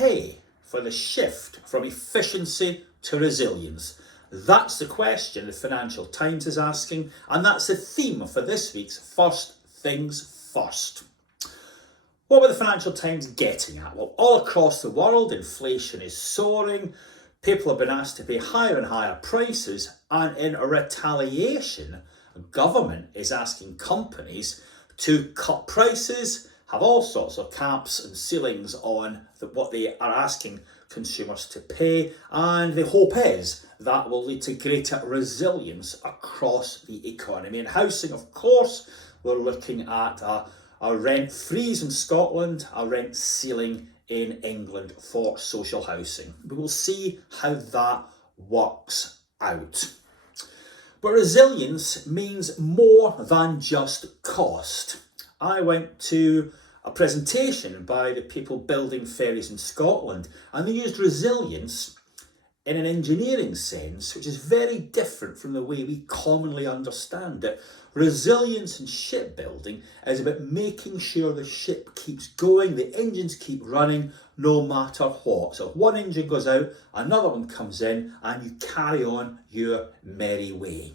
pay for the shift from efficiency to resilience? That's the question the Financial Times is asking, and that's the theme for this week's First Things First. What were the Financial Times getting at? Well, all across the world, inflation is soaring, people have been asked to pay higher and higher prices, and in retaliation, government is asking companies to cut prices, have all sorts of caps and ceilings on what they are asking consumers to pay, and the hope is that will lead to greater resilience across the economy. And housing, of course, we're looking at a rent freeze in Scotland, a rent ceiling in England for social housing. We will see how that works out. But resilience means more than just cost. I went to a presentation by the people building ferries in Scotland, and they used resilience in an engineering sense, which is very different from the way we commonly understand it. Resilience in shipbuilding is about making sure the ship keeps going, the engines keep running no matter what. So if one engine goes out, another one comes in, and you carry on your merry way.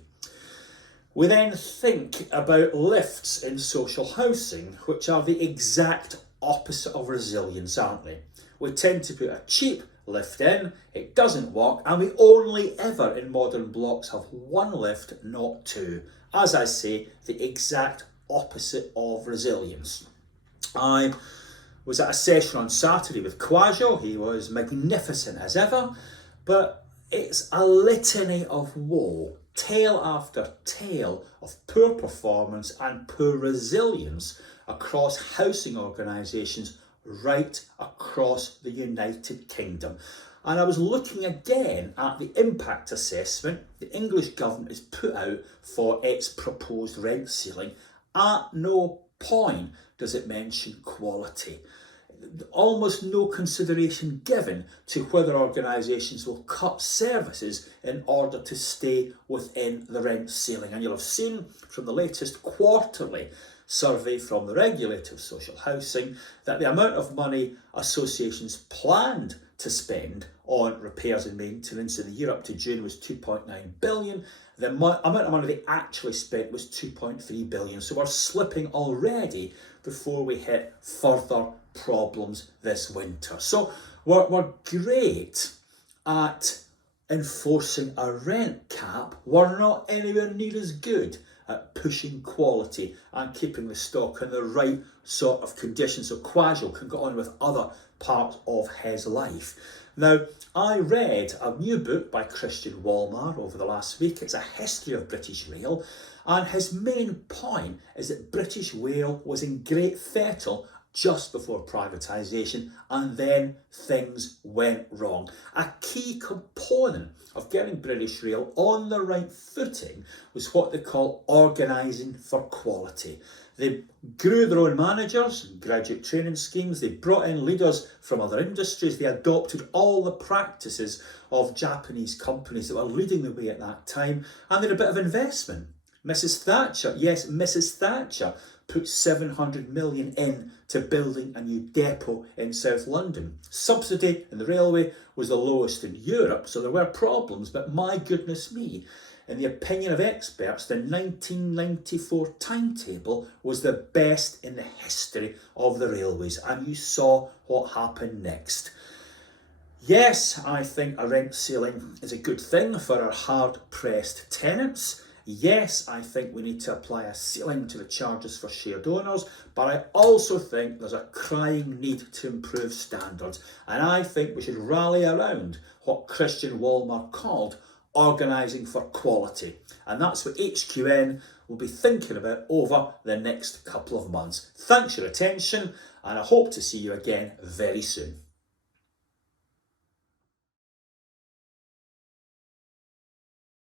We then think about lifts in social housing, which are the exact opposite of resilience, aren't they? We tend to put a cheap lift in, it doesn't work, and we only ever in modern blocks have one lift, not two. As I say, the exact opposite of resilience. I was at a session on Saturday with Quajo. He was magnificent as ever, but it's a litany of woe, tale after tale of poor performance and poor resilience across housing organisations right across the United Kingdom. And I was looking again at the impact assessment the English government has put out for its proposed rent ceiling. At no point does it mention quality. Almost no consideration given to whether organisations will cut services in order to stay within the rent ceiling. And you'll have seen from the latest quarterly survey from the regulator of social housing that the amount of money associations planned to spend on repairs and maintenance in the year up to June was 2.9 billion. The amount of money they actually spent was 2.3 billion. So we're slipping already before we hit further problems this winter. So we're great at enforcing a rent cap. We're not anywhere near as good at pushing quality and keeping the stock in the right sort of conditions so Quajo can go on with other parts of his life. Now, I read a new book by Christian Walmart over the last week. It's a history of British Rail, and his main point is that British Rail was in great fettle just before privatisation, and then things went wrong. A key component of getting British Rail on the right footing was what they call organising for quality. They grew their own managers, graduate training schemes, they brought in leaders from other industries, they adopted all the practices of Japanese companies that were leading the way at that time, and they had a bit of investment. Mrs Thatcher, yes, Mrs Thatcher put 700 million in to building a new depot in South London. Subsidy in the railway was the lowest in Europe, so there were problems, but my goodness me, in the opinion of experts, the 1994 timetable was the best in the history of the railways, and you saw what happened next. Yes, I think a rent ceiling is a good thing for our hard-pressed tenants. Yes, I think we need to apply a ceiling to the charges for shared owners, but I also think there's a crying need to improve standards, and I think we should rally around what Christian Walmart called organising for quality, and that's what HQN will be thinking about over the next couple of months. Thanks for your attention, and I hope to see you again very soon.